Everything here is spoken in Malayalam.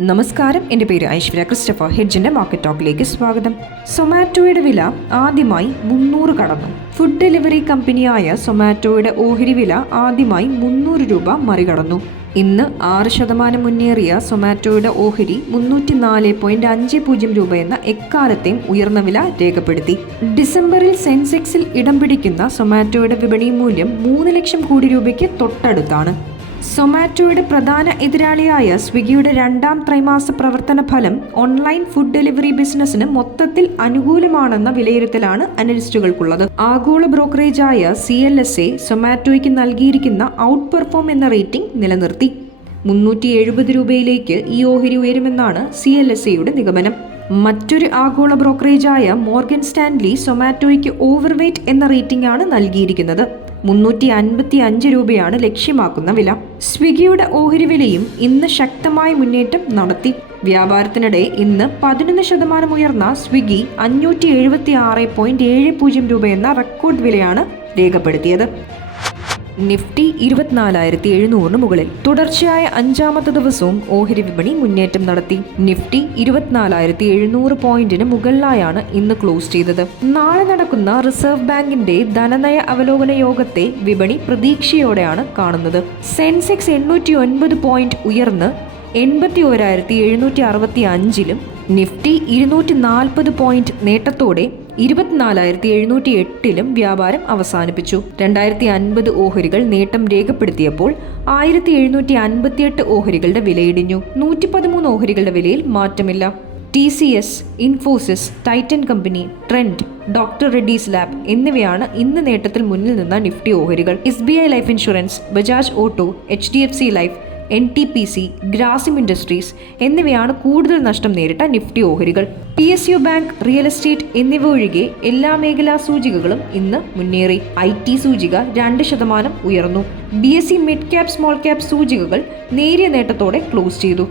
നമസ്കാരം. എന്റെ പേര് ഐശ്വര്യ ക്രിസ്റ്റഫർ. ഹെഡ്ജിന്റെ മാർക്കറ്റ് ടോക്കിലേക്ക് സ്വാഗതം. സൊമാറ്റോയുടെ വില ആദ്യമായി മുന്നൂറ് കടന്നു. ഫുഡ് ഡെലിവറി കമ്പനിയായ സൊമാറ്റോയുടെ ഓഹരി വില ആദ്യമായി മുന്നൂറ് രൂപ മറികടന്നു. ഇന്ന് ആറ് ശതമാനം മുന്നേറിയ സൊമാറ്റോയുടെ ഓഹരി മുന്നൂറ്റി നാല് പോയിന്റ് അഞ്ച് പൂജ്യം രൂപ എന്ന എക്കാലത്തെയും ഉയർന്ന വില രേഖപ്പെടുത്തി. ഡിസംബറിൽ സെൻസെക്സിൽ ഇടം പിടിക്കുന്ന സൊമാറ്റോയുടെ വിപണി മൂല്യം മൂന്ന് ലക്ഷം കോടി രൂപയ്ക്ക് തൊട്ടടുത്താണ്. സൊമാറ്റോയുടെ പ്രധാന എതിരാളിയായ സ്വിഗ്ഗിയുടെ രണ്ടാം ത്രൈമാസ പ്രവർത്തന ഫലം ഓൺലൈൻ ഫുഡ് ഡെലിവറി ബിസിനസ്സിന് മൊത്തത്തിൽ അനുകൂലമാണെന്ന വിലയിരുത്തലാണ് അനലിസ്റ്റുകൾക്കുള്ളത്. ആഗോള ബ്രോക്കറേജായ സി എൽ എസ് എ സൊമാറ്റോയ്ക്ക് നൽകിയിരിക്കുന്ന ഔട്ട് പെർഫോം എന്ന റേറ്റിംഗ് നിലനിർത്തി. മുന്നൂറ്റി എഴുപത് രൂപയിലേക്ക് ഈ ഓഹരി ഉയരുമെന്നാണ് സി എൽ എസ് എയുടെ നിഗമനം. മറ്റൊരു ആഗോള ബ്രോക്കറേജായ മോർഗൻ സ്റ്റാൻലി സൊമാറ്റോയ്ക്ക് ഓവർവെയ്റ്റ് എന്ന റേറ്റിംഗ് ആണ് നൽകിയിരിക്കുന്നത്. മുന്നൂറ്റി അൻപത്തി അഞ്ച് രൂപയാണ് ലക്ഷ്യമാക്കുന്ന വില. സ്വിഗിയുടെ ഓഹരി വിലയും ഇന്ന് ശക്തമായ മുന്നേറ്റം നടത്തി. വ്യാപാരത്തിനിടെ ഇന്ന് പതിനൊന്ന് ശതമാനം ഉയർന്ന സ്വിഗി അഞ്ഞൂറ്റി എഴുപത്തി ആറ് പോയിന്റ് ഏഴ് പൂജ്യം രൂപ എന്ന റെക്കോർഡ് വിലയാണ് രേഖപ്പെടുത്തിയത്. നിഫ്റ്റി ഇരുപത്തിനാലായിരത്തി എഴുന്നൂറിന് മുകളിൽ. തുടർച്ചയായ അഞ്ചാമത്തെ ദിവസവും ഓഹരി വിപണി മുന്നേറ്റം നടത്തി. നിഫ്റ്റി ഇരുപത്തിനാലായിരത്തി എഴുന്നൂറ് പോയിന്റിന് മുകളിലായാണ് ഇന്ന് ക്ലോസ് ചെയ്തത്. നാളെ നടക്കുന്ന റിസർവ് ബാങ്കിന്റെ ധനനയ അവലോകന യോഗത്തെ വിപണി പ്രതീക്ഷയോടെയാണ് കാണുന്നത്. സെൻസെക്സ് എണ്ണൂറ്റി ഒൻപത് പോയിന്റ് ഉയർന്ന് എൺപത്തി ഒരായിരത്തി എഴുന്നൂറ്റി അറുപത്തി അഞ്ചിലും നിഫ്റ്റി ഇരുന്നൂറ്റി നാൽപ്പത് പോയിന്റ് നേട്ടത്തോടെ ഇരുപത്തിനാലായിരത്തി എഴുന്നൂറ്റി എട്ടിലും വ്യാപാരം അവസാനിപ്പിച്ചു. രണ്ടായിരത്തി അൻപത് ഓഹരികൾ നേട്ടം രേഖപ്പെടുത്തിയപ്പോൾ ആയിരത്തി എഴുന്നൂറ്റി അൻപത്തിയെട്ട് ഓഹരികളുടെ വിലയിടിഞ്ഞു. നൂറ്റി പതിമൂന്ന് ഓഹരികളുടെ വിലയിൽ മാറ്റമില്ല. T C S Infosys Titan company Trent doctor Reddy's lab എന്നിവയാണ് ഇന്ന് നേട്ടത്തിൽ മുന്നിൽ നിന്ന നിഫ്റ്റി ഓഹരികൾ. S B I life insurance Bajaj auto H D F C life N T P C Grasim industries എന്നിവയാണ് കൂടുതൽ നഷ്ടം നേരിട്ട നിഫ്റ്റി ഓഹരികൾ. P S U bank real estate എന്നിവ ഒഴികെ എല്ലാ മേഖലാ സൂചികകളും ഇന്ന് മുന്നേറി. ഐ ടി സൂചിക രണ്ട് ശതമാനം ഉയർന്നു. B S C mid cap small cap സൂചികകൾ നേരിയ നേട്ടത്തോടെ ക്ലോസ് ചെയ്തു.